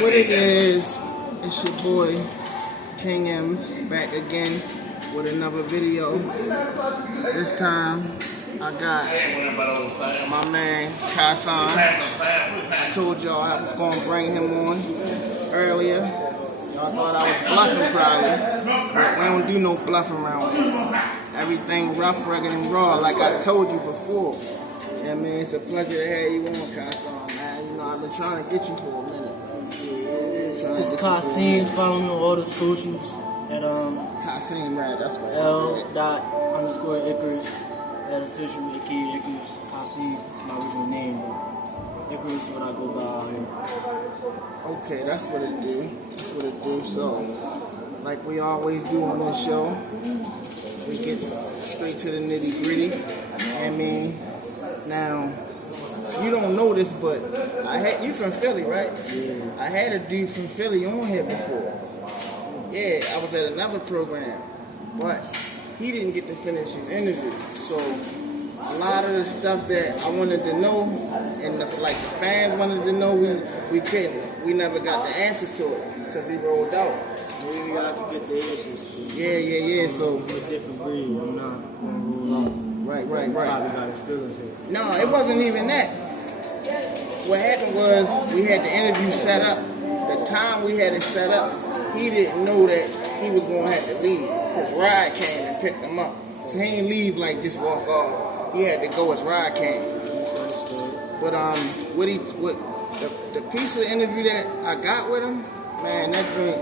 What it is, it's your boy King M back again with another video. This time I got my man Kasan. I told y'all I was gonna bring him on earlier. Y'all thought I was bluffing probably, but we don't do no bluffing around here. Everything rough, rugged, and raw, like I told you before. Yeah, man, it's a pleasure to have you on, Kasan, man. You know, I've been trying to get you for a minute. It's Kasim. Follow me on all the socials at Kasim, right? That's right. L._Icarus. That official aka Icarus. Kasim, my original name. Icarus is what I go by out here. Okay, that's what it do. That's what it do. So, like we always do on this show, we get straight to the nitty gritty. I mean, now you don't know this, but you from Philly, right? Yeah. I had a dude from Philly on here before. Yeah, I was at another program, but he didn't get to finish his interview. So a lot of the stuff that I wanted to know, and the fans wanted to know, we couldn't. We never got the answers to it because he rolled out. Maybe I could get the answers. Yeah. So I'm a different breed. I'm not gonna roll out. Right. Probably got his feelings here. No, it wasn't even that. What happened was we had the interview set up. The time we had it set up, he didn't know that he was going to have to leave. His ride came and picked him up. So he didn't leave like just walk off. He had to go, his ride came. But the piece of interview that I got with him, man, that drink,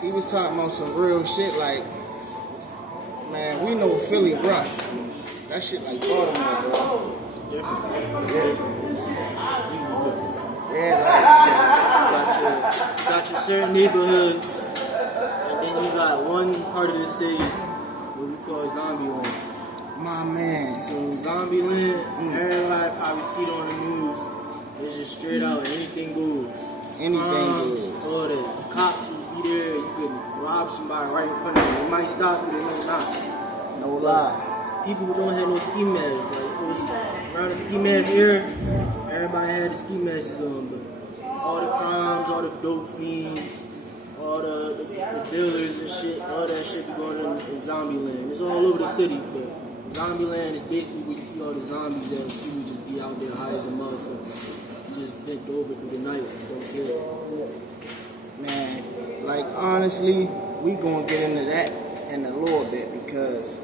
he was talking about some real shit like, man, we know Philly rough. That shit like Baltimore, bro. It's different. Yeah, Got your certain neighborhoods, and then you got one part of the city what we call Zombie Land. my man. So Zombie Land, everybody probably see it on the news. It's just straight out, anything goes. Anything goes. All that. Cops will be there. You could rob somebody right in front of you. They might stop you, they might not. No lie. People who don't have no ski masks. Like, it was around the ski mask era, everybody had the ski masks on, but all the crimes, all the dope fiends, all the dealers and shit, all that shit be going on in Zombie Land. It's all over the city, but Zombie Land is basically where you see all the zombies that people just be out there high as a motherfucker. Just bent over through the night, don't kill. Man, like honestly, we gonna get into that in a little bit because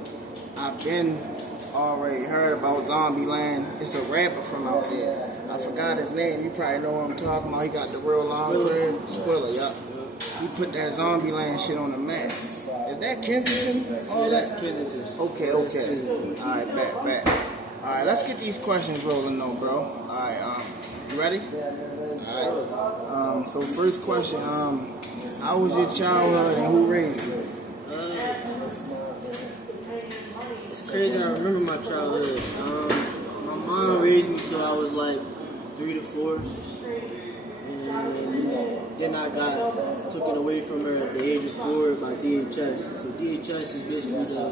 I've been already heard about Zombie Land. It's a rapper from out there. I forgot his name. You probably know what I'm talking about. He got the real long dread. Squilla, yup. He put that Zombie Land shit on the map. Is that Kensington? Oh, that's Kensington. Okay. Alright, back. Alright, let's get these questions rolling though, bro. Alright, you ready? Alright. So first question, how was your childhood and who raised you? It's crazy. I remember my childhood. My mom raised me till I was like 3 to 4, and then I got taken away from her at the age of 4 by DHS. So DHS is basically the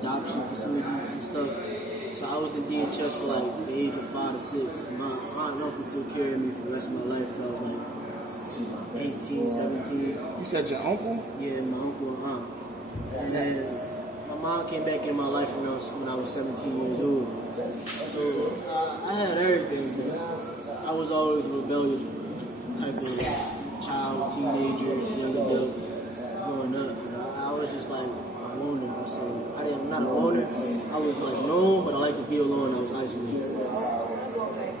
adoption facilities and stuff. So I was in DHS for like the age of 5 to 6. My aunt and uncle took care of me for the rest of my life till I was like 18, 17. You said your uncle? Yeah, my uncle and aunt. And then my mom came back in my life when I was 17 years old. So I had everything, but I was always a rebellious type of child, teenager, young adult growing up. I was just like a loner. I'm not a loner. I was like known, but I like to be alone. I was isolated.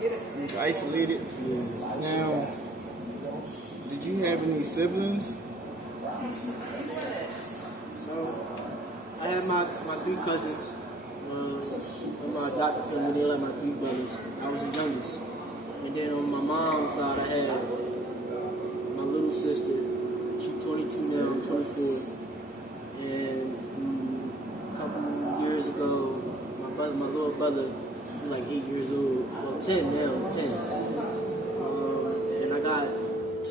You was isolated? Yeah. Now, did you have any siblings? So, I had my 3 cousins. On my adopted family, they like my 3 brothers. I was the youngest. And then on my mom's side, I had my little sister. She's 22 now, I'm 24. And a couple years ago, my little brother, he's like 8 years old. Well, 10 now, 10. And I got 2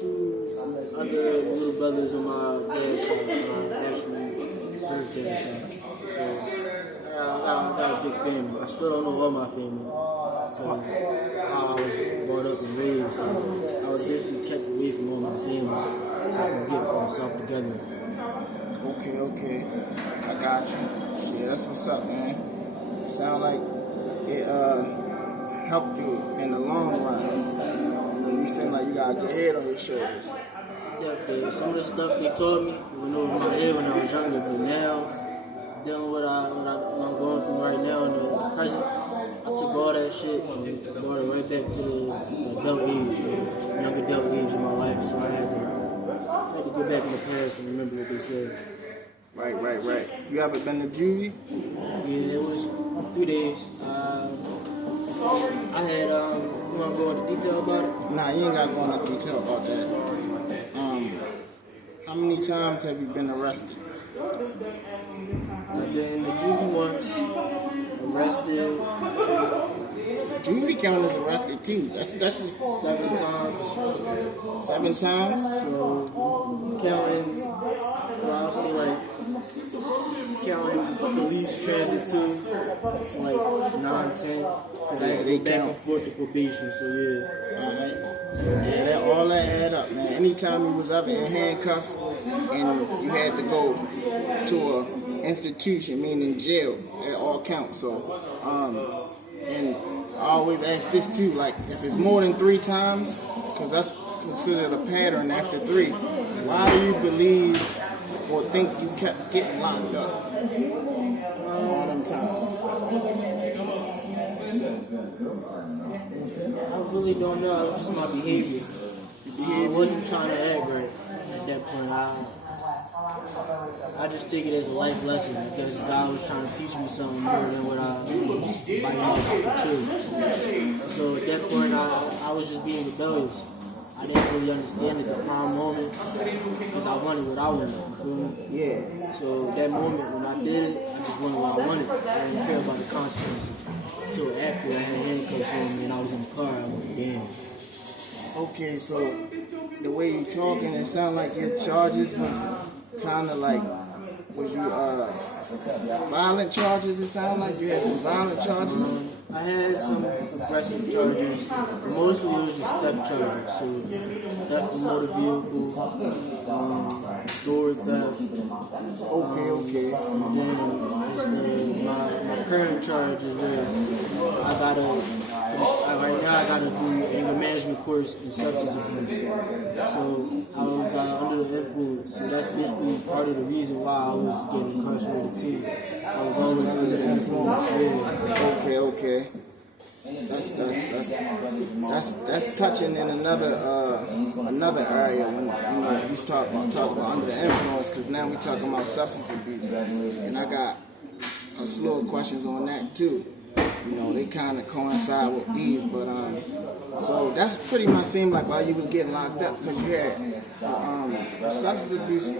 other little brothers on my dad's side, my actual birth dad's side. So I got a big family. I still don't know all my family because how I was brought up and raised. So I was basically kept away from all my family so I can get myself together. Okay. I got you. Yeah, that's what's up, man. It sound like it helped you in the long run. You seem like you got a good head on your shoulders. Yeah, some of the stuff they taught me went over my head when I was younger, but now, dealing with what I'm going through right now in the present, I took all that shit and brought it right back to the adult age, the young adult age of my life. So I had to go back in the past and remember what they said. Right. You ever been to juvie? Yeah, it was 3 days. I had, you want to go into detail about it? Nah, you ain't got to go into detail about that. How many times have you been arrested? I've been in the juvie once, arrested. Juvie count as arrested too. That's just 7 times. 7 times? So, counting, well, I'll say like, counting police transit too, it's like 9, 10. Because I had to go back and forth to probation, so yeah. Alright. Yeah, all that add up, man. Anytime you was ever in handcuffs and you had to go to a institution, meaning jail, it all counts. So, and I always ask this too, like if it's more than 3 times, because that's considered a pattern after 3. Why do you believe or think you kept getting locked up all them times? I really don't know. It was just my behavior. I wasn't trying to act right at that point. I just take it as a life lesson because God was trying to teach me something more than what I was biting off the truth. So at that point, I was just being rebellious. I didn't really understand it at the prime moment because I wanted what I wanted. You feel me? Yeah. So that moment when I did it, I just wanted what I wanted. I didn't care about the consequences. Until after I had handcuffs on me and I was in the car, I went, damn. Okay, so the way you talking, it sounded like your charges was kind of like, was you violent charges? It sounded like you had some violent charges. I had some aggressive charges, but mostly it was just theft charges. So theft of motor vehicle, door theft. Okay. And then my current charge is where right now I gotta do anger management course in substance abuse. So I was under the influence. So that's basically part of the reason why I was getting incarcerated too. I was always under the influence. Yeah. Okay. That's touching in another area when we talk about under the influence, because now we talking about substance abuse, and I got a slew of questions on that too. You know, they kind of coincide with these, but so that's pretty much seemed like while you was getting locked up, because you had a substance abuse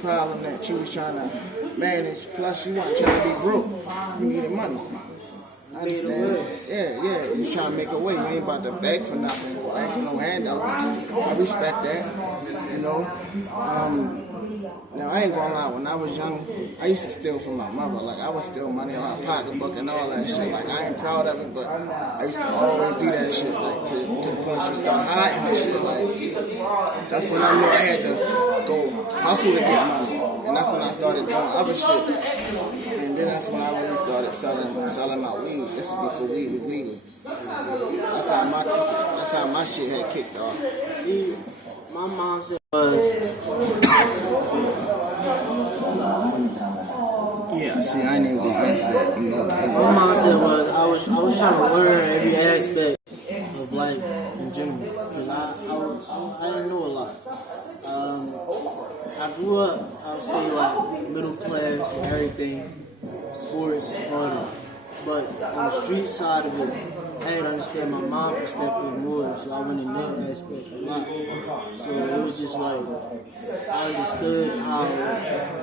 problem that you was trying to manage, plus you weren't trying to be broke, you needed money. I understand. Yeah, you trying to make a way. You ain't about to beg for nothing or ask for no handouts. I respect that, you know. Now, I ain't gonna lie, when I was young, I used to steal from my mother. Like, I would steal money out of my pocketbook and all that shit. Like, I ain't proud of it, but I used to always do that shit, like, to the point she started hiding and shit. Like, that's when I knew I had to go hustle to get money. And that's when I started doing other shit. And then that's when I really started selling my weed. This is before weed was legal. That's how my shit had kicked off. See, my mindset was, yeah, see, I ain't even gonna answer that. My mindset was I was trying to learn every aspect of life in general because I didn't know a lot. I grew up, I would say like middle class and everything, sports, harder. But on the street side of it, I didn't understand my mom's perspective more, so I went in that aspect a lot. So it was just like, I understood how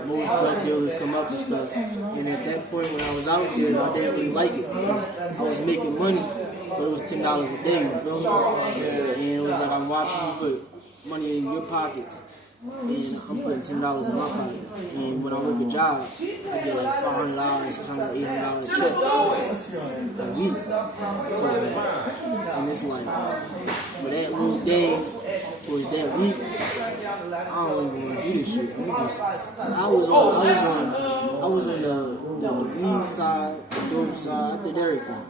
most drug dealers come up and stuff. And at that point when I was out there, I didn't really like it because I was making money, but it was $10 a day, you feel me? And it was like, I'm watching you put money in your pockets. and I'm putting $10 in my pocket. And when I work a job, I get like $500, $600, $800 check a week. And it's like, for that little day, for that week, I don't even want to do this shit. I was on the weed side, the dope side, I did everything.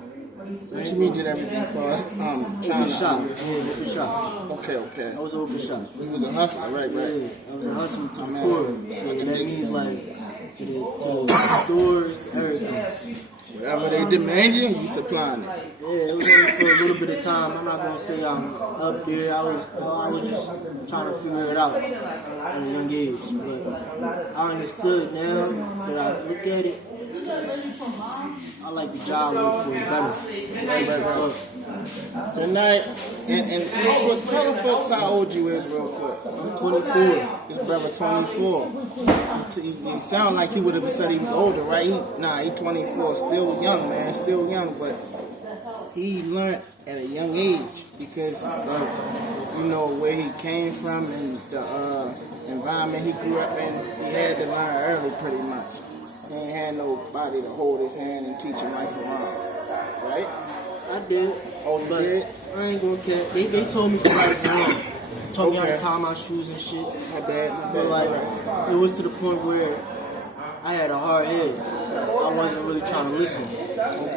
What you mean did everything for us? Open shop. Yeah, open shop. Okay. I was an open shop. You was a hustler, right? Yeah, I was a hustler to the core. So that means like to the stores, everything. Whatever they demand you supplying it. Yeah, it was only for a little bit of time. I'm not gonna say I'm up there. I was just trying to figure it out at a young age. But I understood now that I look at it. I like the job I work for is better. Good night. And tell the folks how old you is real quick. I'm 24. His brother 24. He sound like he would have said he was older, right? He 24. Still young, man. Still young, but he learned at a young age because of, you know, where he came from and the environment he grew up in. He had to learn early pretty much. He ain't had nobody to hold his hand and teach him life around, right? I did. Oh, you did? I ain't gonna care. They told me to write down. Taught me how to tie my shoes and shit. My bad. But like, it was to the point where I had a hard head. I wasn't really trying to listen.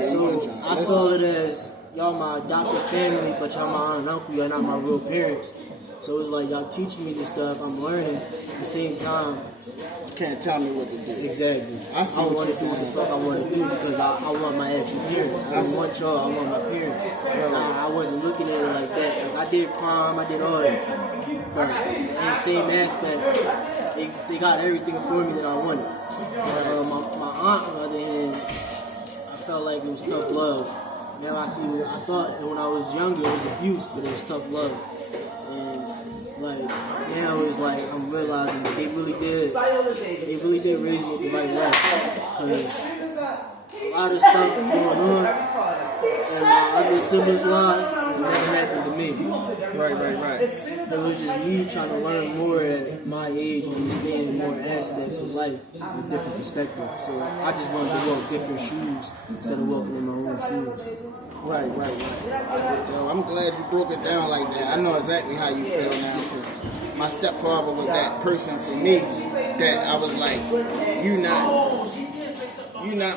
So I saw it as, y'all my adopted family, but y'all my aunt and uncle, y'all not my real parents. So it was like, y'all teaching me this stuff, I'm learning. At the same time, You can't tell me what to do. exactly. I see I what want you're to do what the saying. fuck I want to do because I want my actual parents. I don't want y'all, I want my parents. I wasn't looking at it like that. Like, I did crime, I did all that. But in the same aspect, they got everything for me that I wanted. My aunt, on the other hand, I felt like it was tough love. Now I see what I thought when I was younger it was abuse, but it was tough love. And like now it's like I'm realizing that they really did raise me the right way. Because a lot of stuff going on in my other siblings' lives never happened to me. Right. It was just me trying to learn more at my age and understand more aspects of life with different perspectives. So I just wanted to walk different shoes instead of walking in my own shoes. Right. Yo, I'm glad you broke it down like that. I know exactly how you feel now because my stepfather was that person for me that I was like, you not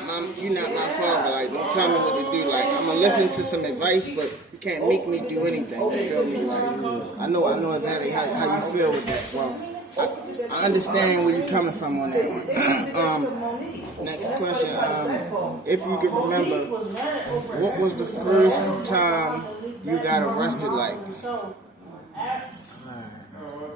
my father. Like, don't tell me what to do. Like, I'm gonna listen to some advice, but you can't make me do anything. You feel me? Like, I know exactly how you feel with that. Well, I understand where you're coming from on that one. Next question. If you can remember, what was the first time you got arrested like?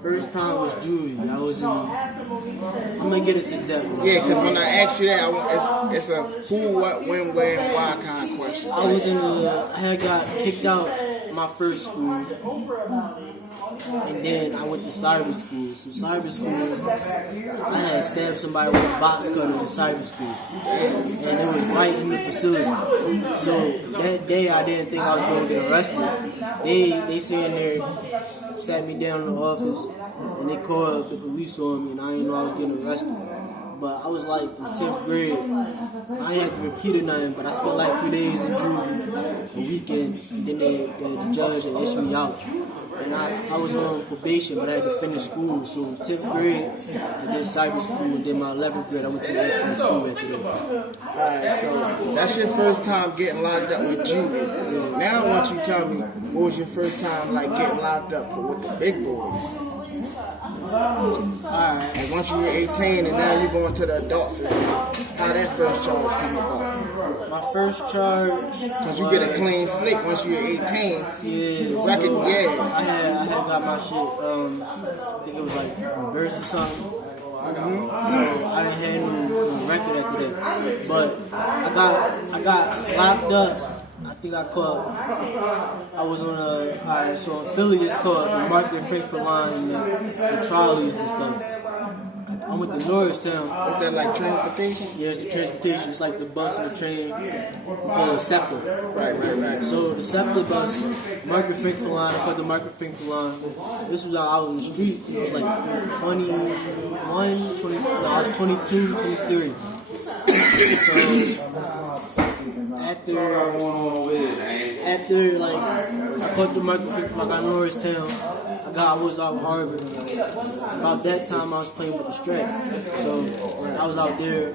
First time was juvie. I was in. I'm gonna get into that one. Yeah, because when I asked you that, it's a who, what, when, where, and why kind of question. I was in I had got kicked out my first school, and then I went to cyber school. So cyber school, I had stabbed somebody with a box cutter in cyber school, and it was right in the facility. So that day, I didn't think I was going to get arrested. They sitting there, sat me down in the office, and they called the police on me, and I didn't know I was getting arrested. But I was like in 10th grade. I didn't have to repeat or nothing, but I spent like 3 days in juvie, a weekend, and then the judge had issued me out. And I was on probation, but I had to finish school. So in 10th grade, I did cyber school, and then my 11th grade, I went to the actual school after that. Alright, so that's your first time getting locked up with juvie. Now I want you to tell me, what was your first time like getting locked up with the big boys? Alright. And once you were 18 and now you're going to the adult system, how that first charge come about? My first charge, Because you get a clean slate once you're 18. yeah, Record, so yeah. I had got my shit. I think it was like reverse or something. So I didn't have no record after that. But I got locked up. I think I was on so affiliates called the Market Frankfurt line and the trolleys and stuff. I I went to Norristown. Is that like transportation? Yeah, it's the transportation. It's like the bus and the train. Called SEPTA. Right. So the SEPTA bus, Margaret Frankfurt line, I called the Margaret Frankfurt line. This was out in the street. It was like 21, 20, no, I was 22, 23. So after like I caught the Margaret Frankfurt, I got Norristown. I was out Harvard. About that time, I was playing with the Strat. So I was out there,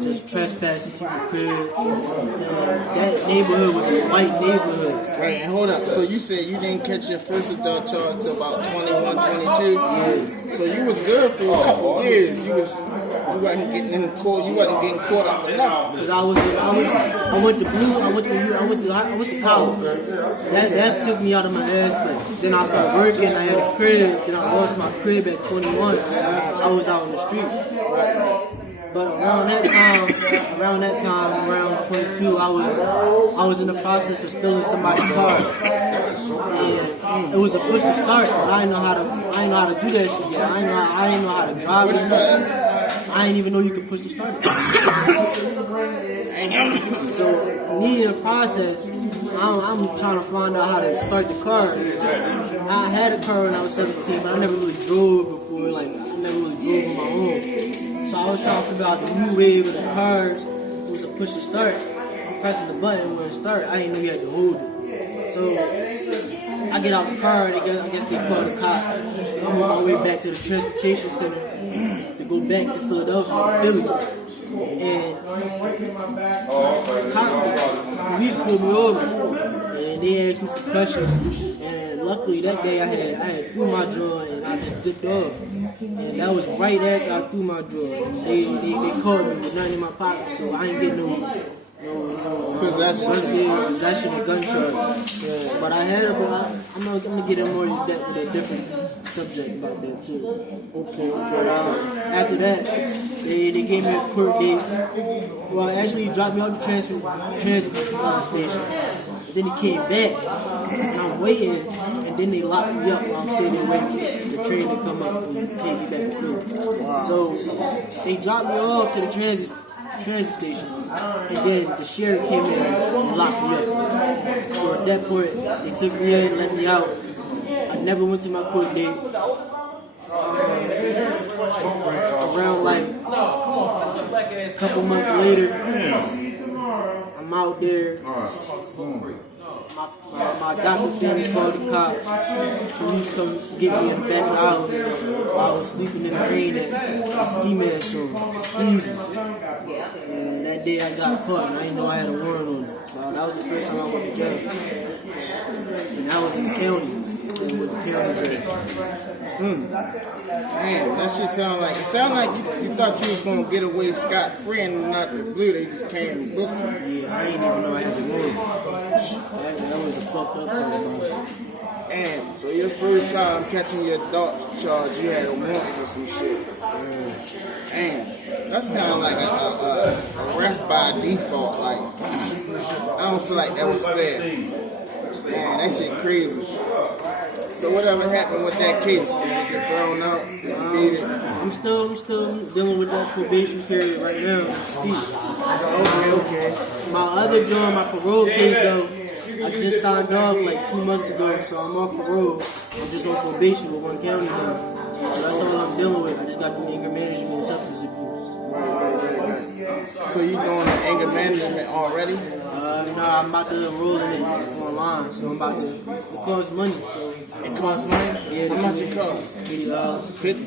just trespassing to the crib. And that neighborhood was a white neighborhood. Right, and hold up. So you said you didn't catch your first adult charge until about 21, 22? Yeah. So you was good for a couple of years. You wasn't getting in the court. You wasn't getting caught up for nothing. Cause I went to Blue. I went to college. That took me out of my aspect. Then I started working. I had a crib. Then I lost my crib at 21. I was out in the street. But around that time, around 22, I was in the process of stealing somebody's car. And it was a push to start, but I didn't know how to do that shit yet. I didn't know how to drive it. I didn't even know you could push the start. So me in the process, I'm trying to find out how to start the car. I had a car when I was 17, but I never really drove before. Like I never really drove on my own. So I was trying to figure out the new wave of the cars. It was a push to start. I'm pressing the button when it started. I didn't know you had to hold it. So I get out the car. I guess they call the cops. I'm on my way back to the transportation center to go back to Philadelphia, Philly. And police pulled me over, and they asked me some questions. And luckily that day I had threw my joint and I just dipped off. And that was right after I threw my joint. They caught me with nothing in my pocket, so I ain't get no possession and gun charge. Yeah. But I had I'm gonna get in more in depth with a different subject about that too. Okay. After that, they gave me a court date. Well, actually, he dropped me off the transit station. Then he came back, and I'm waiting, and then they locked me up while I'm sitting there waiting for the train to come up and take me back to Philly. So they dropped me off to the transit station, and then the sheriff came in and locked me up. So at that point, they took me in, let me out. I never went to my court date. Around like a couple months later, I'm out there. My adopted family called the cops. Police come get me in the back of the house while I was sleeping in the rain at Ski Mask room. And that day I got caught and I didn't know I had a warrant on it. So that was the first time I went to jail. And that was in the county. Man, that shit sound like you thought you was gonna get away scot free and not the blue. They just came and booked you. Yeah, I didn't even know I had the warrant. That was a fucked up thing. And so your first time catching your adult charge, you had a warrant for some shit. And that's kind of like a arrest by default. Like I don't feel like that was fair. Man, that shit crazy. So whatever happened with that case? Did you get thrown out? Did you beat it? I'm still dealing with that probation period right now. Okay. My other job, my parole case though, I just signed off like 2 months ago, so I'm off parole. I'm just on probation with one county now. So that's all I'm dealing with. I just got through anger management and substance abuse. Right. So you doing the anger management already? No, I'm about to enroll in it online, so I'm about to. It costs money, so. It costs money? Yeah. How much it costs? $50. 50?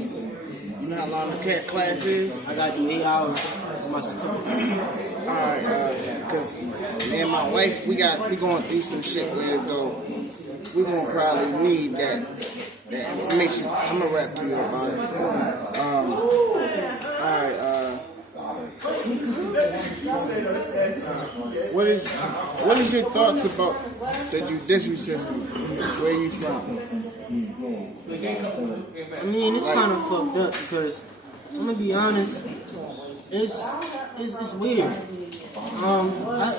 You know how long the class is? I got to do 8 hours for my certificate. Alright, because me and my wife, we going through some shit where though we gonna probably need that information. I'm gonna rap to you about it. Alright, what is your thoughts about the judicial system? Where you from? I mean, it's kind of fucked up because I'm gonna be honest, it's weird.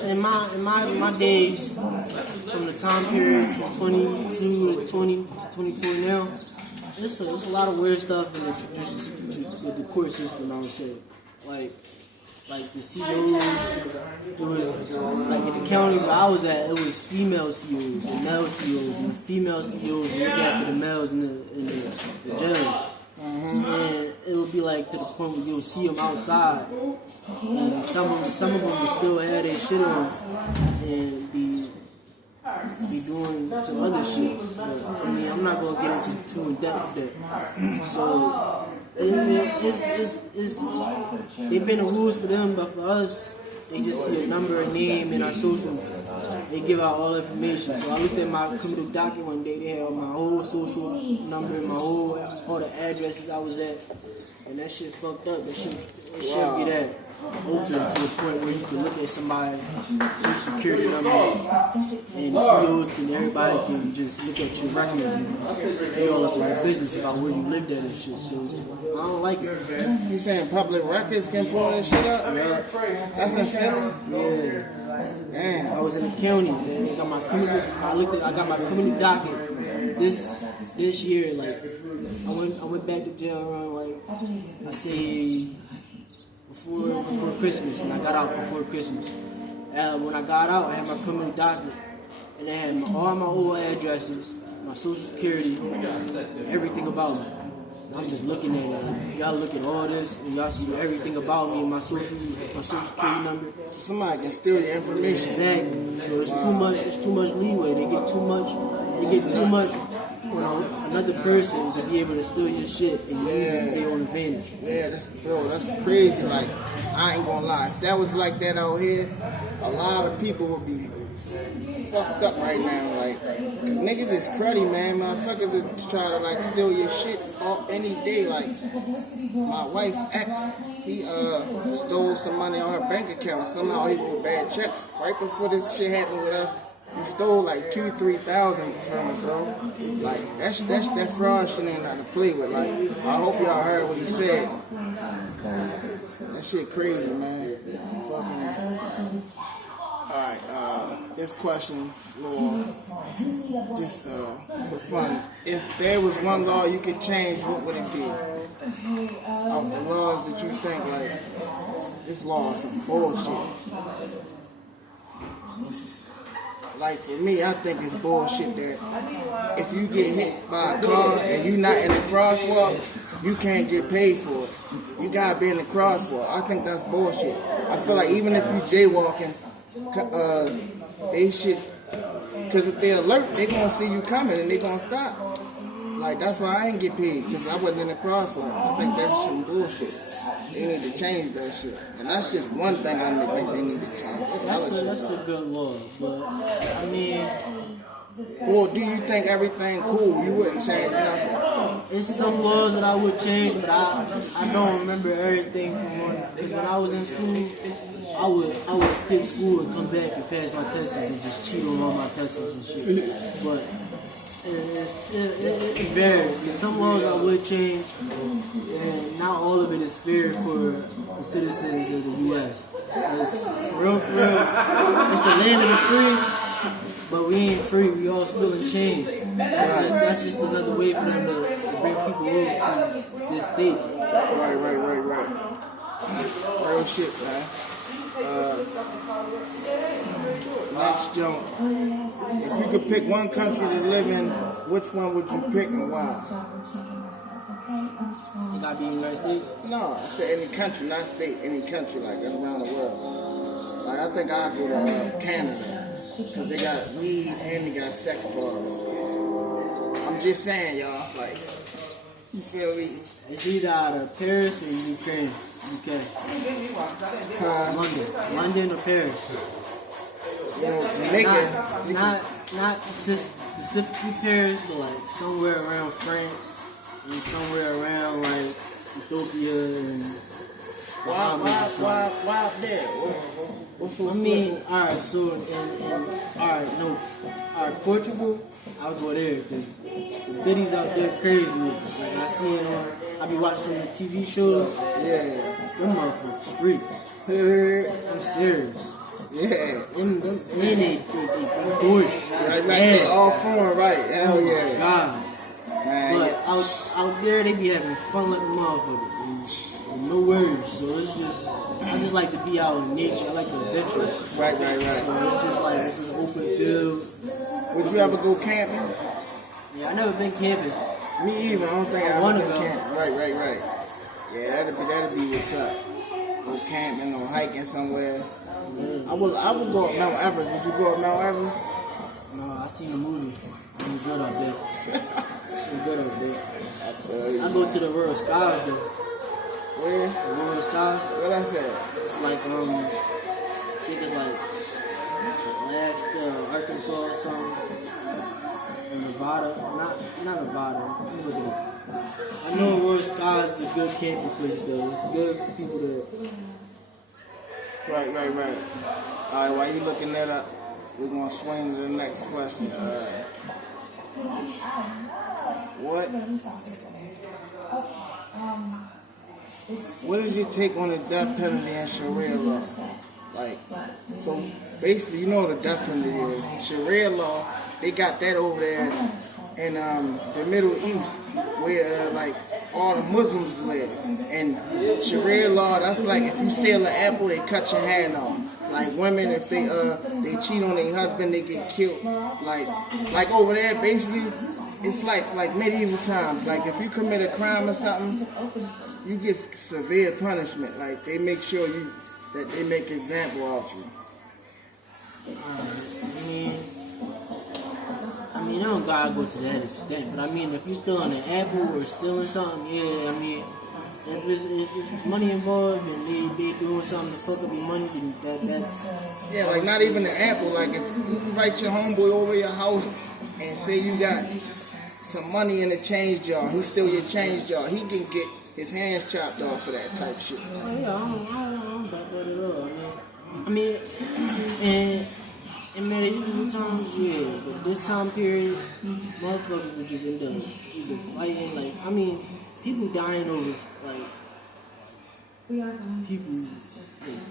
In my days, from the time period from 22 to 20 to 24 now, There's a lot of weird stuff in the traditions with the court system, I would say. Like the COs, it was like in the counties where I was at, it was female COs and male COs, and female COs would look after the males in the jails. And it would be like to the point where you'll see them outside, and some of them would still have their shit on and be doing some other shit. But, I mean, I'm not gonna get into too in depth with that. So they've been the rules for them, but for us, they just see a number, a name, and our social. They give out all information. So I looked at my criminal docket one day. They had my whole social number, all the addresses I was at, and that shit fucked up. It shouldn't be that open to the point where you can look at somebody's social security number and CEOs and everybody can just look at your records and they all up in your business about where you lived at and shit. So I don't like it. You saying public records can pull that shit up? Yeah. That's in Philly? Yeah. Damn. I was in the county, man. I got my criminal docket this year. Like I went back to jail around like I say before Christmas, and I got out before Christmas. When I got out, I had my criminal docket, and they had all my old addresses, my social security, everything about me. I'm just looking at it. Y'all look at all this, and y'all see everything about me and my social security number. Somebody can steal your information. Exactly. So it's too much. It's too much leeway. They get too much. You know, another person to be able to steal your shit and use it for their own advantage. Yeah, that's crazy. Like, I ain't gonna lie. If that was like that out here, a lot of people would be fucked up right now. Like, cause niggas is cruddy, man. Motherfuckers is trying to like steal your shit any day. Like, my wife ex, he stole some money on her bank account. Somehow he wrote bad checks right before this shit happened with us. He stole like 2,000-3,000 from it, bro. Like that fraud shit ain't nothing to play with. Like, I hope y'all heard what he said. That shit crazy, man. Fucking. Alright, this question, Lord, just for fun. If there was one law you could change, what would it be? Of the laws that you think like this law is some bullshit. Like for me, I think it's bullshit that if you get hit by a car and you're not in the crosswalk, you can't get paid for it. You gotta be in the crosswalk. I think that's bullshit. I feel like even if you jaywalking, they should, because if they alert, they gonna see you coming and they gonna stop. Like that's why I ain't get paid, because I wasn't in the crosswalk. I think that's some bullshit. They need to change that shit. And that's just one thing I think they need to change. That's a good law, but I mean, or do you think everything cool? You wouldn't change nothing? It's some laws that I would change, but I don't remember everything from one. Because when I was in school, I would skip school and come back and pass my tests and just cheat on all my tests and shit. But it varies. Because some laws I would change, and not all of it is fair for the citizens of the U.S. For real, it's the land of the free, but we ain't free. We all still in chains. That's just another way for them to bring people over to this state. Right. Real shit, man. Next jump. If you could pick one country to live in, which one would you pick and why? You gotta be in the United States? No, I said any country, not state, any country like around the world. Like I think I'd go to Canada, because they got weed and they got sex bars. I'm just saying, y'all, like, you feel me? It's either out of Paris or Ukraine. London or Paris. Not specifically Paris, but like somewhere around France and somewhere around like Ethiopia and why up there? Portugal, I would go there because the biddies out there crazy. Like I seen I be watching some of the TV shows. Yeah. Them motherfuckers streets. I'm serious. Yeah. And they gorgeous. Right, all foreign, right. Hell yeah. God. Man, but out there they be having fun like a motherfucker. And no worries. So it's just I just like to be out in nature. I like to adventure. Right. So it's just like this is open field. Would you ever go camping? Yeah, I never been camping. Me either. I don't think I wanna ever been go. camping. Right. Yeah, that'd be what's up. Go camping or hiking somewhere. I would go up Mount Everest. Would you go up Mount Everest? No, I seen the movie. I'm good up there. I'm good up there. I go to the Royal Skies though. Where? The Royal Skies. What I said? It's like I think it's like Alaska, Arkansas or something. And Nevada. Not Nevada. Let me look it up. I know Royal Skies is a good camping place though. It's good for people to. Right. All right, while you looking that up, we're gonna swing to the next question. What is your take on the death penalty and Sharia law? Like, so basically, you know what the death penalty is. Sharia law, they got that over there in the Middle East, where like all the Muslims live. And Sharia law, that's like if you steal an apple, they cut your hand off. Like women, if they cheat on their husband, they get killed. Like over there, basically, it's like medieval times. Like if you commit a crime or something, you get severe punishment. Like they make sure that they make an example of you. I mean, I don't gotta go to that extent, but I mean, if you're stealing an apple or stealing something, yeah, I mean, if it's money involved and they doing something to fuck up your money, then that's... Yeah, like not even an apple. Like if you invite your homeboy over to your house and say you got some money in the change jar, he steal your change jar, he can get his hands chopped off for that type shit. Oh yeah, I don't doubt that at all. I mean, in medieval times, yeah, but this time period, motherfuckers would just end up either fighting. Like, I mean, people dying over like people like,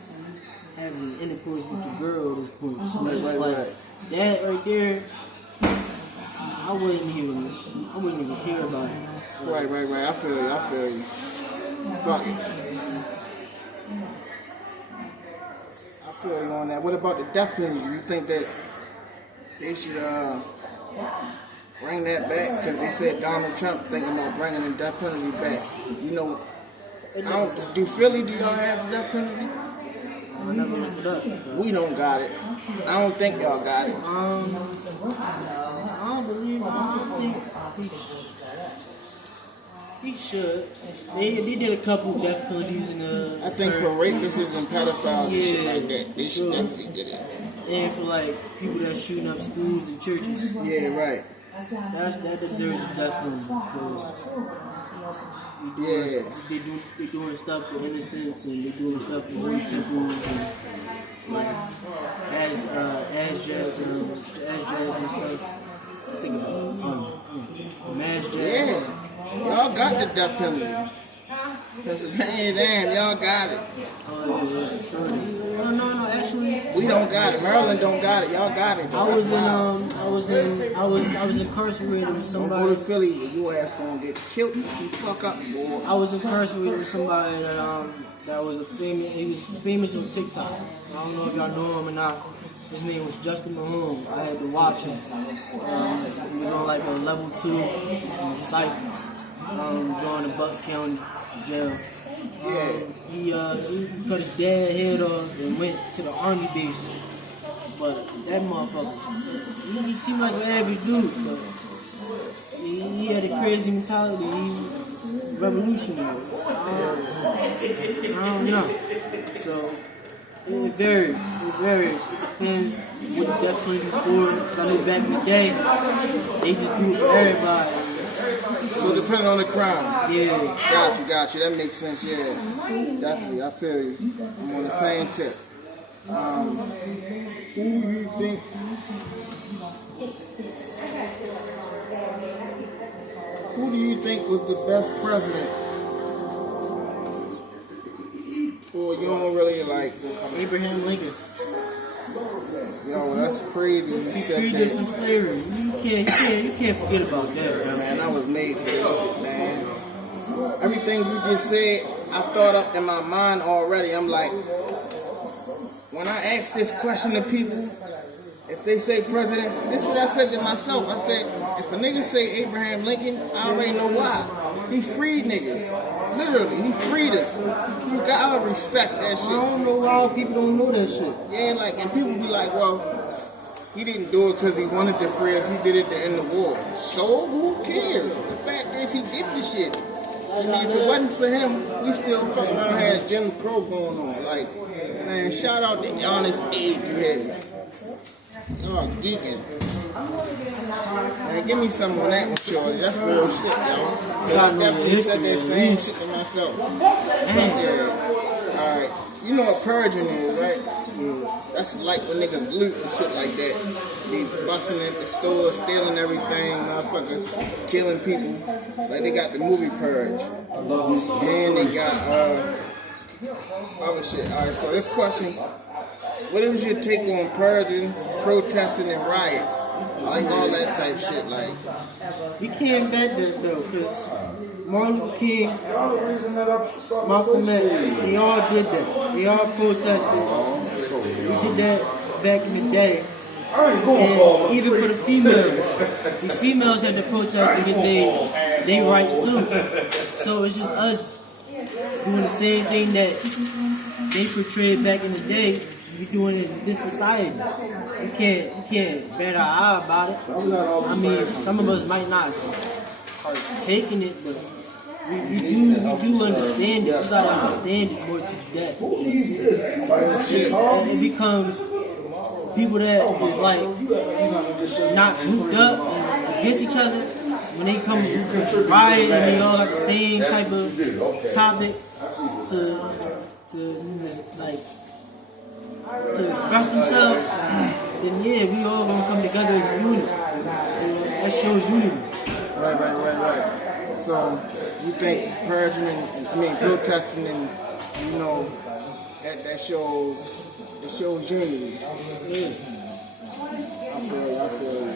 having intercourse with your girl at this point. So it's just like that right there. I wouldn't even care about it. Right. I feel you. Fuck it. I feel you on that. What about the death penalty? You think that they should bring that back? Because they said Donald Trump thinking about bringing the death penalty back. You know, do y'all have the death penalty? I never looked it up. We don't got it. I don't think y'all got it. I don't think he should. They did a couple death penalties in the... I think for rapists and pedophiles and shit like that, they should definitely get it. And for like people that shooting up schools and churches. Yeah, right. That deserves a death penalty because they doing stuff for innocence and they doing stuff for holy temples and like as jazz and stuff. Think about Mass Jazz. Yeah, y'all got the death penalty. Pennsylvania, damn, y'all got it. Oh yeah, sure. No, actually. We don't got it. Maryland don't got it. Y'all got it. I was incarcerated with somebody. Don't go to Philly, your ass gonna get killed if you fuck up, boy. I was incarcerated with somebody that was he was famous on TikTok. I don't know if y'all know him or not. His name was Justin Mahone. I had to watch him. He was on like a level 2 in the psych, joined the Bucks County jail. He cut his dad's head off and went to the army base. But that motherfucker, he seemed like an average dude, but he had a crazy mentality. He revolutionary. I don't know. So it varies. Depends what the death penalty is for. I know back in the day, they just do it for everybody. So depending on the crime. Yeah. Got you. That makes sense, yeah. Definitely, I feel you. I'm on the same tip. Who do you think was the best president? Or you don't really like Abraham Lincoln. Yo, that's crazy. You said Freed us from slavery. You can't forget about that, bro. Man, I was made for this shit, man. Everything you just said, I thought up in my mind already. I'm like, when I ask this question to people, if they say president, this is what I said to myself. I said, if a nigga say Abraham Lincoln, I already know why. He freed niggas. Literally, he freed us. You gotta respect that shit. I don't know why people don't know that shit. Yeah, like, and people be like, well, he didn't do it because he wanted to free us. He did it to end the war. So, who cares? The fact is, he did the shit. I mean, if it wasn't for him, we still fucking around had Jim Crow going on. Like, man, shout out to Honest Aid you had. Y'all geeking. Man, give me some on that one, shorty. That's real shit, y'all. I definitely said that same shit to myself. Yeah. Alright. You know what purging is, right? That's like when niggas loot and shit like that. They busting at the store, stealing everything, motherfuckers killing people. Like they got the movie Purge. And they got other shit. Alright, so this question, what is your take on purging, protesting, and riots? Like all that type shit, like. We can't bet that though, because Martin Luther King, Malcolm X, they all did that. They all protested. We did that back in the day. And even for the females had to protest to get their rights too. So it's just us doing the same thing that they portrayed back in the day. We doing it in this society. You can't bet our eye about it. I mean, some of us might not are taking it, but we do understand it. We gotta understand it more to that. It becomes people that is like not grouped up and against each other. When they come riot and they all have the same type of topic to express themselves, then yeah, we all gonna come together as a unit. That shows unity. Right. So you think purging and protesting and that shows unity. Yeah. I feel you.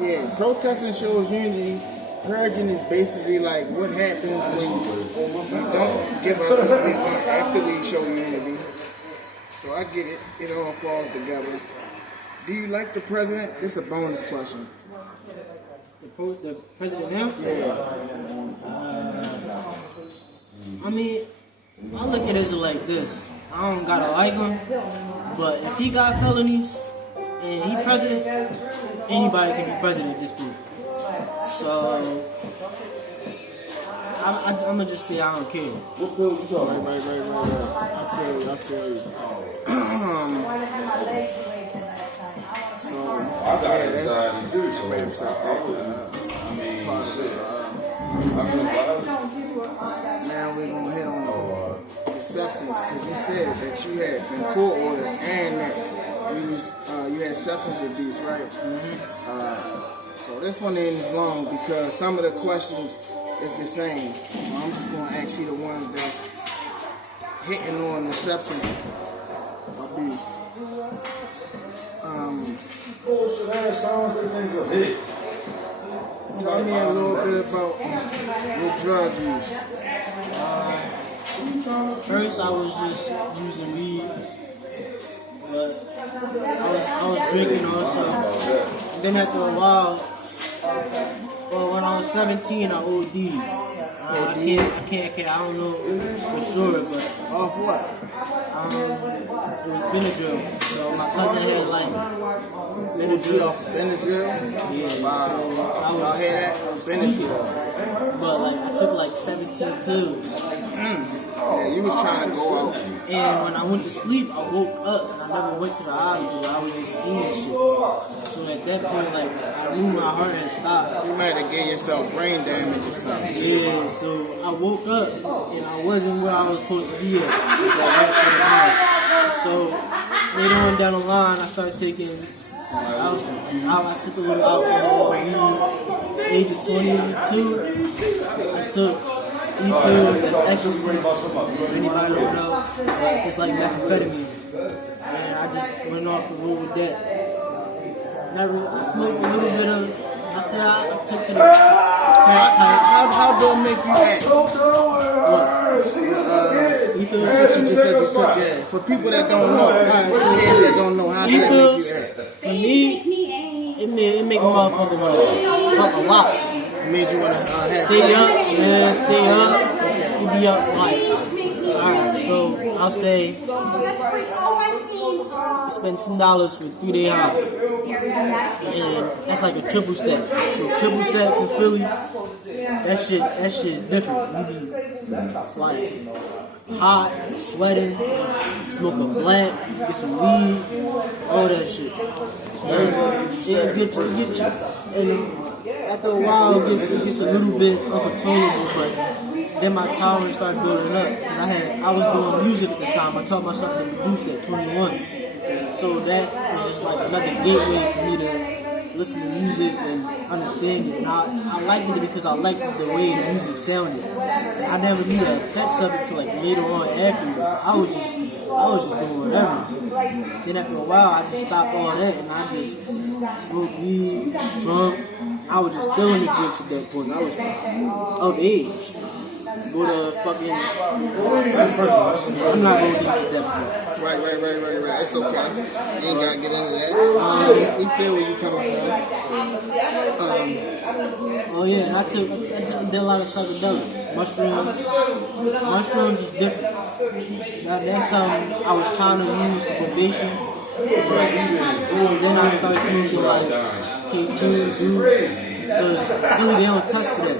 Yeah, protesting shows unity. Purging is basically like what happens when you don't give us what we want after we show unity. So I get it. It all falls together. Do you like the president? This is a bonus question. The president now? Yeah. I mean, I look at it like this. I don't gotta like him, but if he got felonies and he president, anybody can be president at this point. So I'm gonna just say I don't care. What bill you talking? Right. I feel you. So that wraps up that. Now we're gonna hit on the substance, because you said that you had been court ordered and that you had substance abuse, right? Mm-hmm. So this one ain't as long because some of the questions is the same. I'm just gonna ask you the ones that's hitting on the substance abuse. Tell me a little bit about your drug use. First, I was just using weed, but I was drinking also. And then after a while, when I was 17, I OD'd. I can't, I don't know for sure, but off what? It was Benadryl. So my cousin had like Benadryl. Benadryl? Yeah. Wow. So I hear that? Benadryl. But like I took like 17 pills. Yeah, you was trying to go out. And when I went to sleep, I woke up and I never went to the hospital. I was just seeing shit. So at that point, like, I knew my heart had stopped. You might have gave yourself brain damage or something. Yeah, so I woke up and I wasn't where I was supposed to be at. So later on down the line, I started taking I took a little alcohol at the age of 22. I took pills as ecstasy. Anybody don't know? It's like methamphetamine. And I just went off the road with that. I smoked a little bit of. I said I took to the crack pipe. How do it make you act? Ether, You said you took that. For people that don't know, kids that don't know, how does that make you act? for me, it make a motherfucker want to fuck a lot. It made you want to have Stay sex? up, man, stay up. You be up for life. Alright, so I'll say spend $10 for 3-day high. And that's like a triple stack. So triple stacks in Philly, that shit is different. You be like hot, sweating, smoking black, get some weed, all that shit. And it get you. And after a while, it gets a little bit uncontrollable, but then my tolerance started building up. Cause I was doing music at the time. I taught myself to produce at 21. So that was just like another gateway for me to listen to music and understand it. And I liked it because I liked the way the music sounded. And I never knew the effects of it till like later on afterwards. I was just doing whatever. Then after a while, I just stopped all that and I just smoked weed, drunk. I was just still in the drinks at that point. I was of age. Go to fucking. I'm not going to get into that point. Right. It's okay. You ain't gotta get into that. We feel where you coming from. Oh yeah, and I did a lot of psychedelics. Mushrooms is different. That's something I was trying to use for probation. Then I started smoking like K2 juice. Because they don't test for that.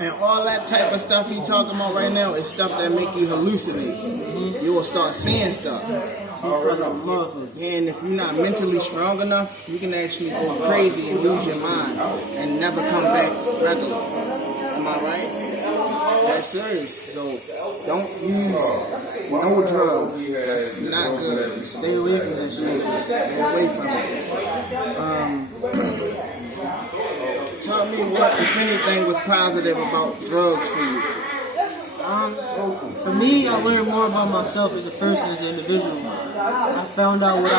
And all that type of stuff you talking about right now is stuff that make you hallucinate. Mm-hmm. You will start seeing stuff. And if you're not mentally strong enough, you can actually go crazy and lose your mind and never come back regular. Am I right? That's serious. So don't use no drugs. That's not good. Stay away from that shit. Stay away from it. Tell me what, if anything, was positive about drugs for you. For me, I learned more about myself as a person, as an individual. I found out what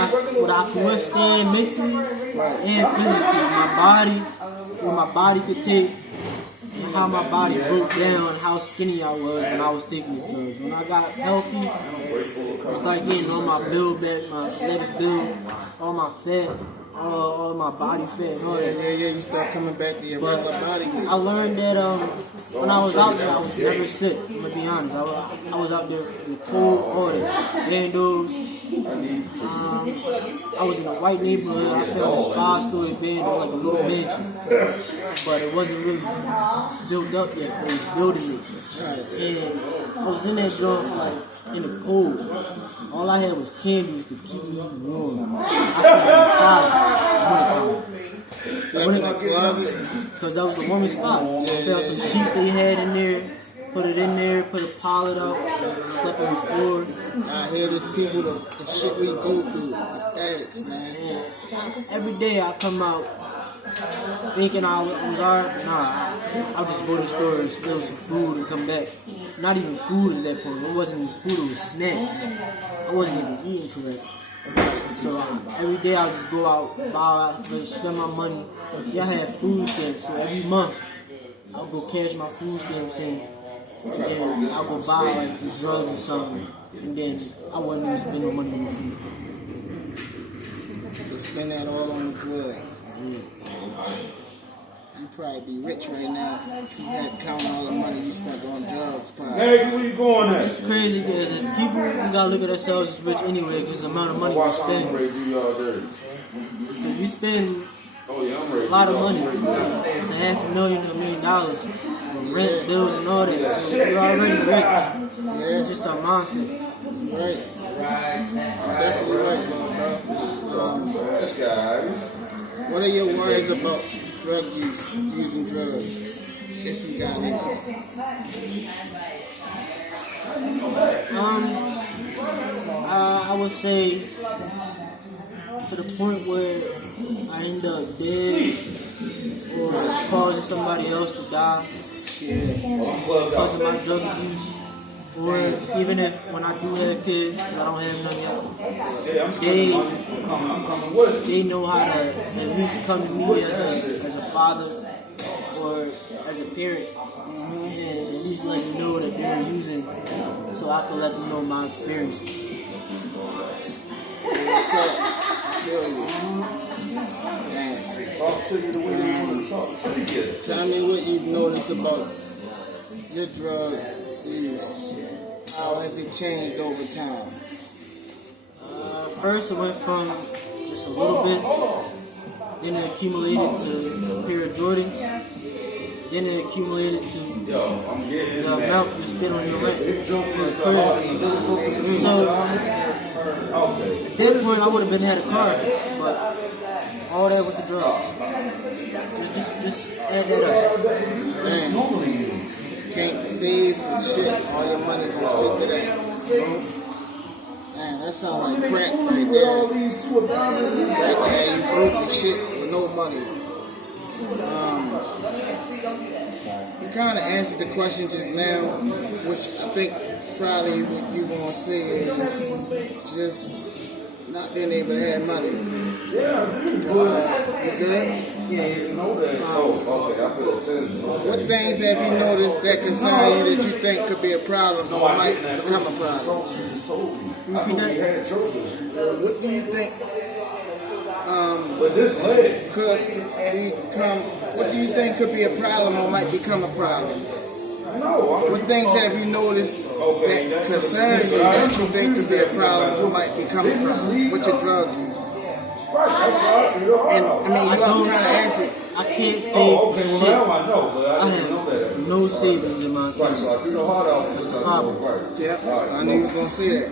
I can withstand mentally and physically. What my body could take, and how my body broke down, and how skinny I was when I was taking the drugs. When I got healthy, I started getting all my build back, my level build, all my fat. All my body fat and all that. Yeah, you start coming back to your regular body. I learned that when I was out there, I was never sick. I'm gonna be honest. I was out there in the cold, all that. Bandos. I was in a white neighborhood. I felt this 5-story bando, like a little mansion. But it wasn't really built up yet. It was building it. And I was in that joint for like, in the cold. All I had was candles to keep me warm. I slept in the closet. Because that was the warmest spot. I found some sheets they had in there, put it in there, put a pallet out, slept on the floor. I hear this people, the shit we go through as addicts, man. Every day I come out thinking I was alright. Nah, I'll just go to the store and steal some food and come back. Not even food at that point. It wasn't even food, it was snacks. I wasn't even eating correct. So every day I'll just go out, buy, spend my money. See, I had food stamps, so every month I'll go cash my food stamps in. And then I'll go buy like some drugs or something. And then I wouldn't even spend no money on food. You spend that all on the drug. You'd probably be rich right now if you had to count all the money you spent on drugs. Probably. Hey, where you going at? It's crazy because as people, we gotta look at ourselves as rich anyway because the amount of money we spend. We spend a lot of money. It's $500,000 to $1 million. Rent, bills, and all that. So you're already rich. Yeah. It's just our mindset. Right. Definitely right, bro. What are your worries about drug use, using drugs, if you got any? I would say to the point where I end up dead or causing somebody else to die because of my drug abuse. or even if when I do have kids, 'cause I don't have none yet, they know how to at least come to me as a father or as a parent, and at least let me know that they're using, so I can let them know my experiences. Talk to you the way they want to talk. Tell me what you've noticed about your drug use. How has it changed over time? First, it went from just a little bit, then it accumulated to a pair of Jordans, then it accumulated to the amount you spend on your rent. So, at that point, I would have been had a car, but all that with the drugs. Just add that up. Man, can't save and shit. All your money goes straight to that. Man, that sounds like crack right there. Crack, man, you broke and shit with no money. You kind of answered the question just now, which I think probably what you're going to say is just not being able to have money. You good? What things have you noticed that concern you that you think could be a problem or might become a problem? What do you think what do you think could be a problem or might become a problem? What things have you noticed that concern you that you think could be a problem or might become a problem with your drug use? And I mean, you kind of answered. I can't save shit. I have no savings in my account. That's the problem. Yeah, I knew you was gonna say that.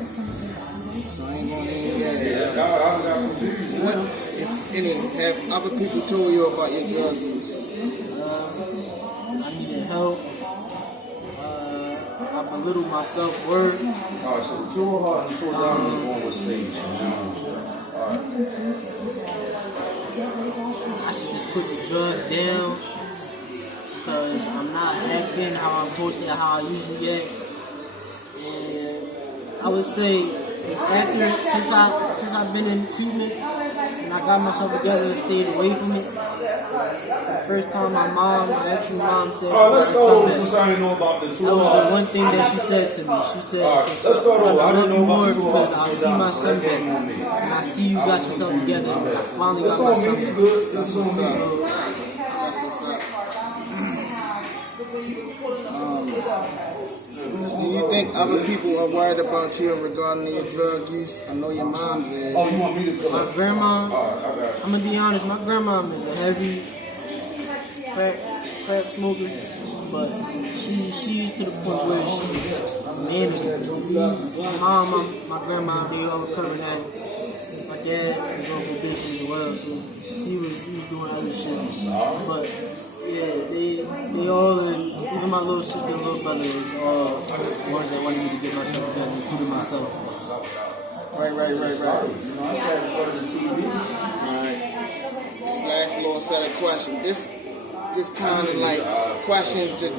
So I ain't gonna even get it. What, if any, have other people told you about your drug use? I needed help. I belittled my self-worth. Alright, so the 2 hard and 2 down is going with stage. I should just put the drugs down because I'm not acting how I'm supposed to, how I usually act. And I would say it's accurate since I've been in treatment and I got myself together and stayed away from it. The first time my actual mom said, let's go since I didn't know about the 2 that was the one thing that she said to me. She said, let's start over. I didn't know about the 2 because I see my son better, and I see you got yourself together. And I finally got That's myself on me. You together. good? That's on me. Do you think other people are worried about you regarding your drug use? I know your mom's is. Oh, you want me to come My up? grandma, Alright, I got you. I'm gonna be honest, my grandma is a heavy crack smoker, but she's to the point where she's manageable. My mom, my grandma, they all recovering addicts. My dad was on probation as well, so he was doing other shit. But yeah, they all, even my little sister and little brother is all ones that wanted me to get myself together, including myself. Right. You know, I sat in front of the TV. Alright. This last little set of questions. This kind of like questions to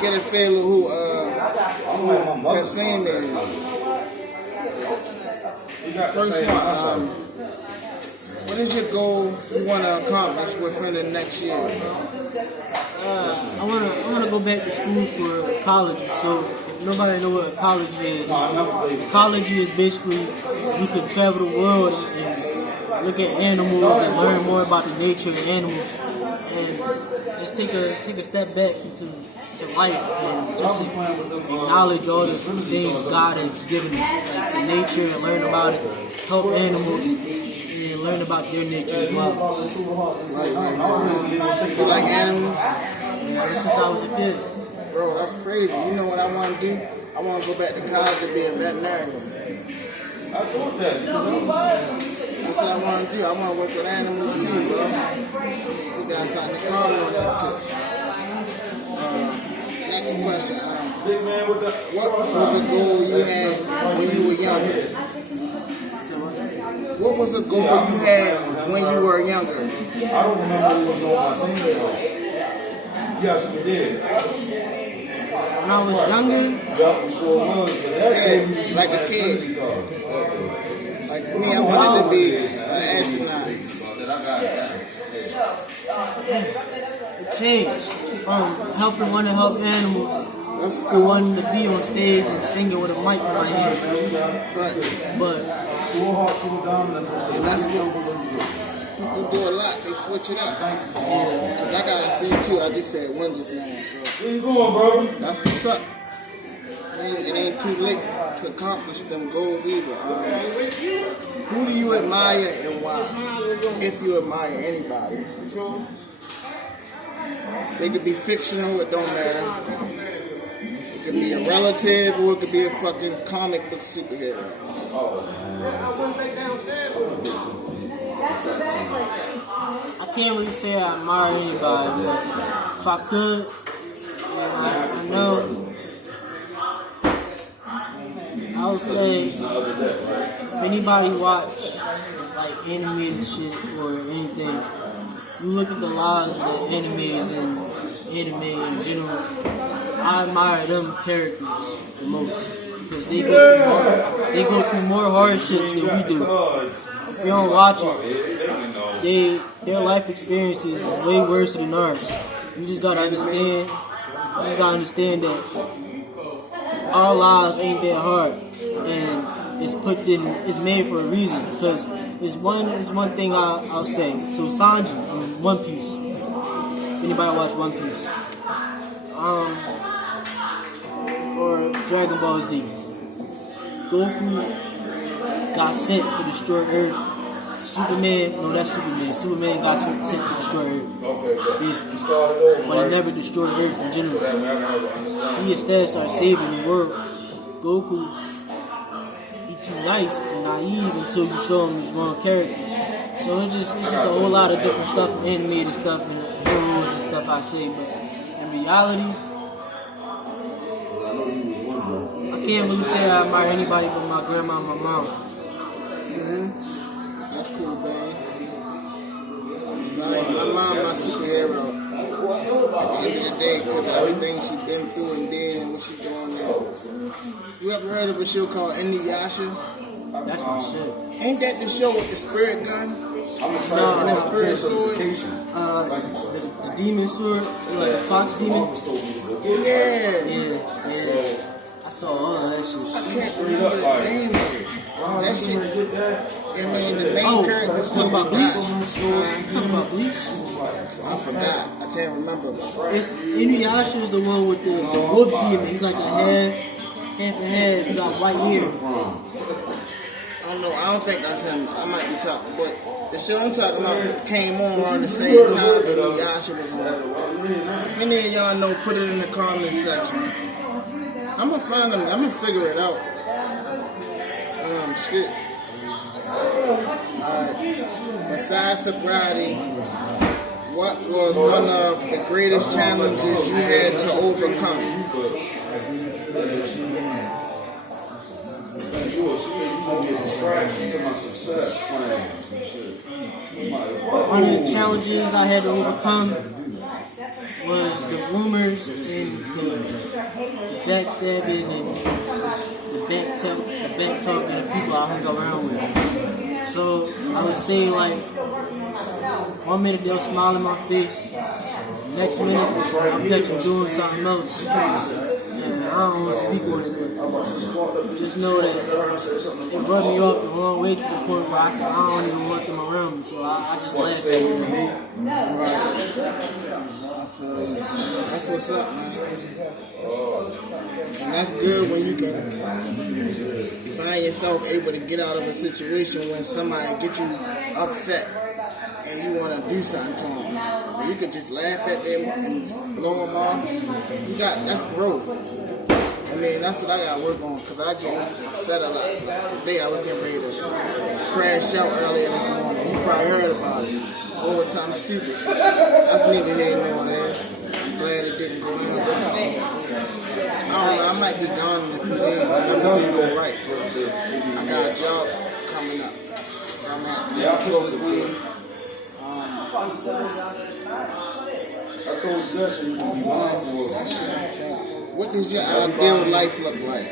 get a feel of who Kasim is. First one, what is your goal you want to accomplish within the next year? I wanna go back to school for college. So if nobody know what college is. College is basically you can travel the world and look at animals and learn more about the nature of animals, and just take a step back into life and just acknowledge all the things God has given us, like the nature, and learn about it, help animals, and learn about their nature as well. You like animals? Ever since I was a kid. Bro, that's crazy. You know what I want to do? I want to go back to college to be a veterinarian. I thought that. That's what I want to do. I want to work with animals too, bro. Just got something to call on that too. Next question. Big man with the. What was a goal you had when you were younger? What was a goal you had when you were younger? I don't remember who was on my team though. Yes, we did. when I was younger, Yup, we sure was. But that Yeah, gave you like a kid. Like me, I wanted to be an astronaut. it changed from helping wanting to help animals That's to wanting to be on stage and singing with a mic in my hand. But But and that's what people do a lot. They switch it up. yeah, 'Cause I got a few too. I just said one just now. So where you going, bro? that's what's up. It ain't too late to accomplish them goals either. Who do you admire and why? If you admire anybody. They could be fictional, it don't matter. It could be a relative or it could be a fucking comic book superhero. I can't really say I admire anybody, but if I could, and I know, I would say if anybody watch like animated shit or anything, you look at the lives of the animes and anime in general, I admire them characters the most because they go through more hardships than we do. If you don't watch it, their life experiences is way worse than ours. You just gotta understand. You just gotta understand that our lives ain't that hard, and it's made for a reason. Because it's one thing I'll say. So Sanji in One Piece. If anybody watch One Piece, or Dragon Ball Z, Goku got sent to destroy Earth. Superman, no, that's Superman. Superman got sent to destroy Earth, basically. But he never destroyed Earth in general. He instead started saving the world. Goku, he too nice and naive until you show him his wrong character. So it's just a whole lot of different stuff, animated stuff, and heroes and stuff I say. But in reality, I can't really say I admire anybody but my grandma and my mom. That's cool, man. So my mom, my superhero. At the end of the day, because everything she's been through and did and what she's doing now. You ever heard of a show called Inuyasha? That's my shit. Ain't that the show with the spirit gun? No, And the spirit sword? the demon sword, like the fox demon. Yeah. Yeah. I saw all that I shit. can't remember the name of it. That shit, I mean, the main character was talking about Bleach. Bleach. Talking about Bleach. I forgot. I can't remember. It's Inuyasha is the one with the wolf demon. He's like a half and half. He got white hair. I don't know. I don't think that's him. I might be talking, but the show I'm talking about came on around the same time that Inuyasha was on. If any of y'all know, put it in the comment section. I'm gonna find them. I'm gonna figure it out. Shit. Alright. Besides sobriety, what was one of the greatest challenges you had to overcome? One of the challenges I had to overcome was the rumors and the backstabbing and the back talking of people I hung around with. So I would say, like, 1 minute they'll smile in my face, next minute I'll catch them doing something else. And I don't want to speak on it, but just know that it rubbed me off the wrong way to the point where I don't even want them around me. So I just laugh at it. I feel you. That's what's up, man. And that's good when you can find yourself able to get out of a situation when somebody get you upset and you want to do something to them. And you can just laugh at them and blow them off. That's growth. I mean, that's what I got to work on because I get upset a lot. Today I was getting ready to crash out earlier this morning. You probably heard about it. Over something stupid. That's neither here nor there. I'm glad it didn't go down. I don't know, I might be gone in a few days. I'm going to go right. I got a job coming up. So I'm happy. Closer to it. I told you that shit, you can be mindful of That shit, What does your ideal life look like?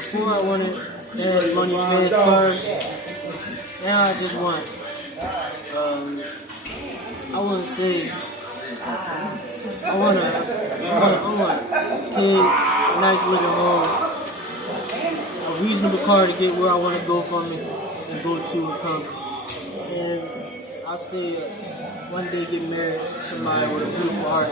Before I wanted fast money, fast cars. Now I just want, I want to say, I want kids, a nice living home, a reasonable car to get where I want to go from it and go to and come. And I say one day get married to somebody with a beautiful heart,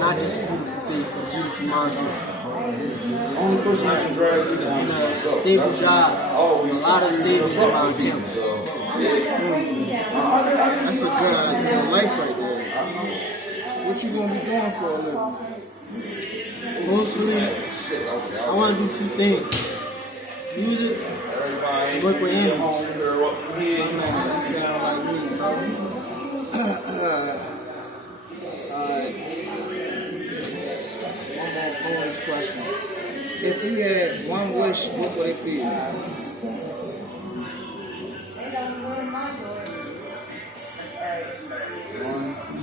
not just a beautiful face, but a beautiful mindset. Only person I can drive you And a stable job, a lot of savings around him. That's a good ideal life right there. What you gonna be doing for a living? Mostly, I want to do two things. Music, work with animals. You sound like me, bro. Alright. One more bonus question. If you had one wish, what would it be? 1,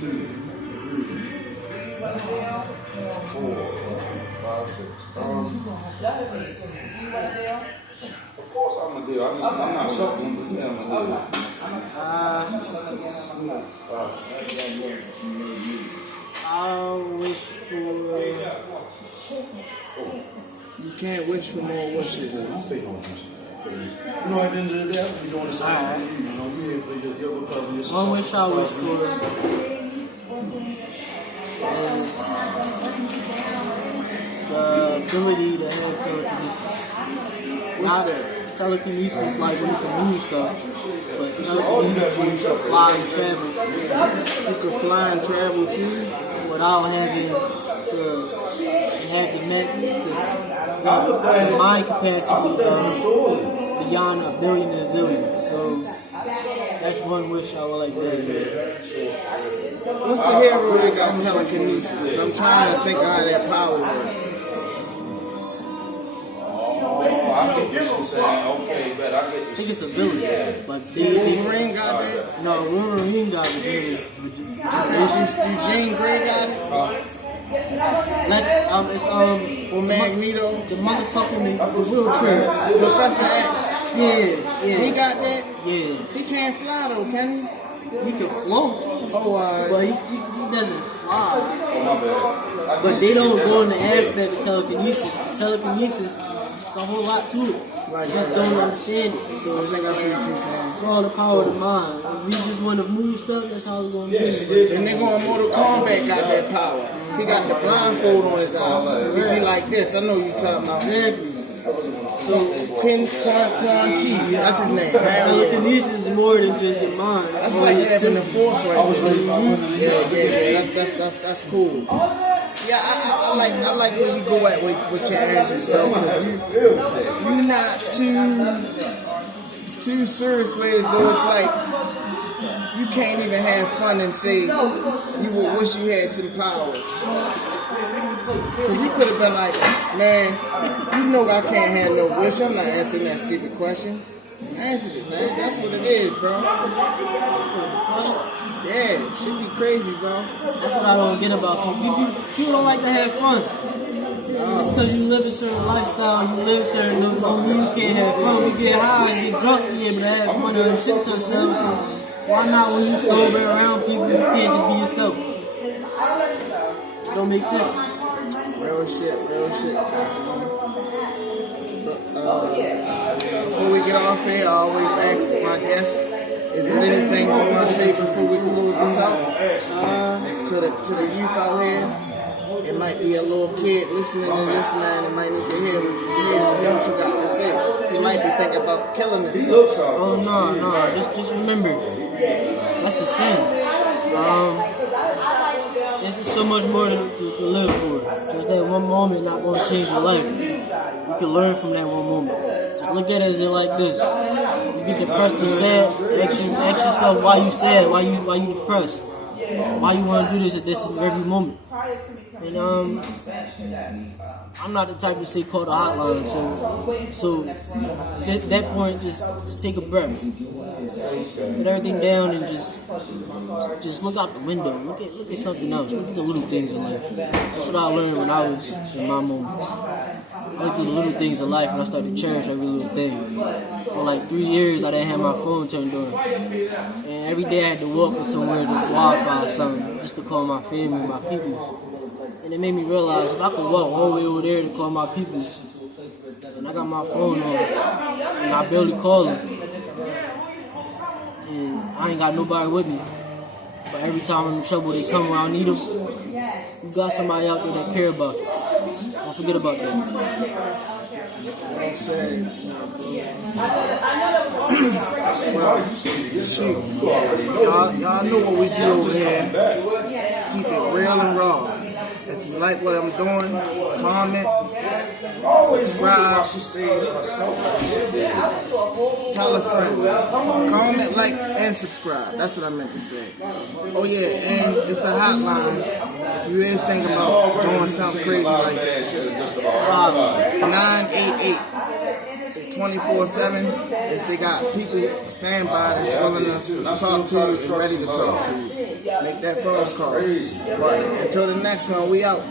2, 3, 4, 5, 6. Of course I'm a deal. I'm not shuffling this man. I'm a deal. I wish for. You can't wish for more wishes. You know, at the end of the day, I'm doing the same thing. You know, you ain't play just the other cousin. One wish I wish for is the ability to have telekinesis. Not telekinesis like when you can move stuff, but telekinesis when you can fly and travel. You could fly and travel too. Without having to have the mind capacity beyond a billion and zillion. So that's one wish I would like to have. What's the hero that got telekinesis? 'Cause I'm trying to think of how that power works. I get what you're saying. Okay, but I get I think it's ability, but they Wolverine got that? no, Wolverine got it. Eugene Gray got it? It's Or Magneto? the motherfucking the wheelchair. Professor X? Yeah. He got that? Yeah. He can't fly though, can he? He can float, Oh, but he doesn't fly. Oh, my bad. But they don't go in the aspect of telekinesis. Telekinesis, it's a whole lot to it. Right, just don't understand it. So I think I see what you're saying. it's all the power of the mind. If we just want to move stuff, that's how it's going to be. And nigga on Mortal Kombat got that power. He got the blindfold on his eye. He be like this. I know you talking about. Exactly. So, Ken Quan Chi, that's his name. Telekinesis is more than just your mind. That's like having the force right there. Yeah. That's cool. See, I like where you go at with your answers, bro. Because you're not too serious with it, though. It's like you can't even have fun and say you would wish you had some powers. Because you could have been like, man, you know I can't have no wish. I'm not answering that stupid question. Answer it, man. That's what it is, bro. Yeah, should be crazy, bro. That's what I don't get about you. People don't like to have fun. It's because you live a certain lifestyle, you live certain, you can't have fun. We get high and get drunk, we able to have fun and sit to ourselves. So why not when you sober around people, you can't just be yourself? It don't make sense. Real shit. Before we get off here, I always ask my guests, is there anything you want to say before we close this out? To the youth out here, it might be a little kid listening to this, man. It might need to hear what you got to say. He might be thinking about killing himself. Oh no. Just remember, that's a sin. This is so much more to live for. Just that one moment not going to change your life. You can learn from that one moment. Just look at it as like this. You get depressed and sad. Ask yourself why you sad. Why you depressed. Why you want to do this at this every moment. And I'm not the type to say call the hotline. So at that point, just take a breath, put everything down, and just look out the window. Look at something else. Look at the little things in life. That's what I learned when I was in my moments. I looked at the little things in life, and I started to cherish every little thing. For like 3 years, I didn't have my phone turned on, and every day I had to walk with somewhere to Wi-Fi or something just to call my family, my people. And it made me realize if I could walk all the way over there to call my people, and I got my phone on, and I barely call them, and I ain't got nobody with me, but every time I'm in trouble, they come when I need them. You got somebody out there that care about you. Don't forget about that. Well said. Well, shoot. Y'all know what we do over here. Keep it real and raw. If you like what I'm doing, comment, subscribe, tell a friend. Comment, like, and subscribe. That's what I meant to say. Oh yeah, and it's a hotline. If you is thinking about doing something crazy like that, 988-24/7 is they got people standby that's willing to talk to you and ready to talk to you. Make that phone call. Right. Until the next one, we out.